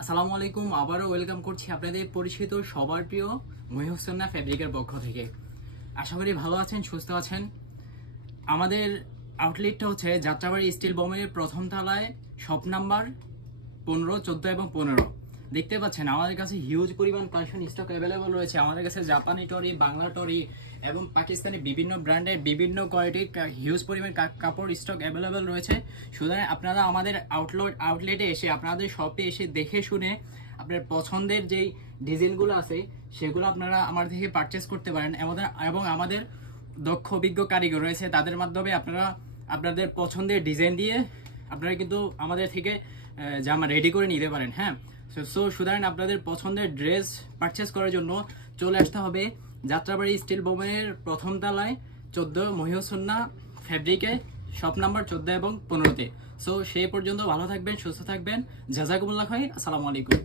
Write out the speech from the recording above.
আসসালামু আলাইকুম, আবারও ওয়েলকাম করছি আপনাদের পরিচিত সবার প্রিয় মহিহসন্না ফ্যাব্রিকের পক্ষ থেকে। আশা করি ভালো আছেন, সুস্থ আছেন। আমাদের আউটলেটটা হচ্ছে যাত্রাবাড়ি স্টিল বমের প্রথম তলায় শপ নাম্বার পনেরো, চোদ্দ এবং পনেরো। দেখতে পাচ্ছেন, আমাদের কাছে হিউজ পরিমাণ কালেকশন স্টক অ্যাভেলেবল রয়েছে। আমাদের কাছে জাপানি টরি বাংলা টরি এবং পাকিস্তানি বিভিন্ন ব্র্যান্ডের বিভিন্ন কোয়ালিটির হিউজ পরিমাণ কাপড় স্টক অ্যাভেলেবেল রয়েছে। সুতরাং আপনারা আমাদের আউটলেট আউটলেটে এসে, আপনাদের শপে এসে দেখে শুনে আপনার পছন্দের যেই ডিজাইনগুলো আছে, সেগুলো আপনারা আমার থেকে পারচেস করতে পারেন। এবং আমাদের দক্ষ, অভিজ্ঞ কারিগর রয়েছে, তাদের মাধ্যমে আপনারা আপনাদের পছন্দের ডিজাইন দিয়ে আপনারা কিন্তু আমাদের থেকে জামা রেডি করে নিতে পারেন হ্যাঁ? সো সুতরাং আপনাদের পছন্দের ড্রেস পারচেস করার জন্য চলে আসতে হবে যাত্রাবাড়ি স্টিল ভবনের প্রথম তালায়, চোদ্দ মহিউসন্না ফ্যাব্রিকে শপ নাম্বার চোদ্দ এবং পনেরোতে। সো সেই পর্যন্ত ভালো থাকবেন, সুস্থ থাকবেন। জাজাকুমুল্লাহ খাই আসসালামু আলাইকুম।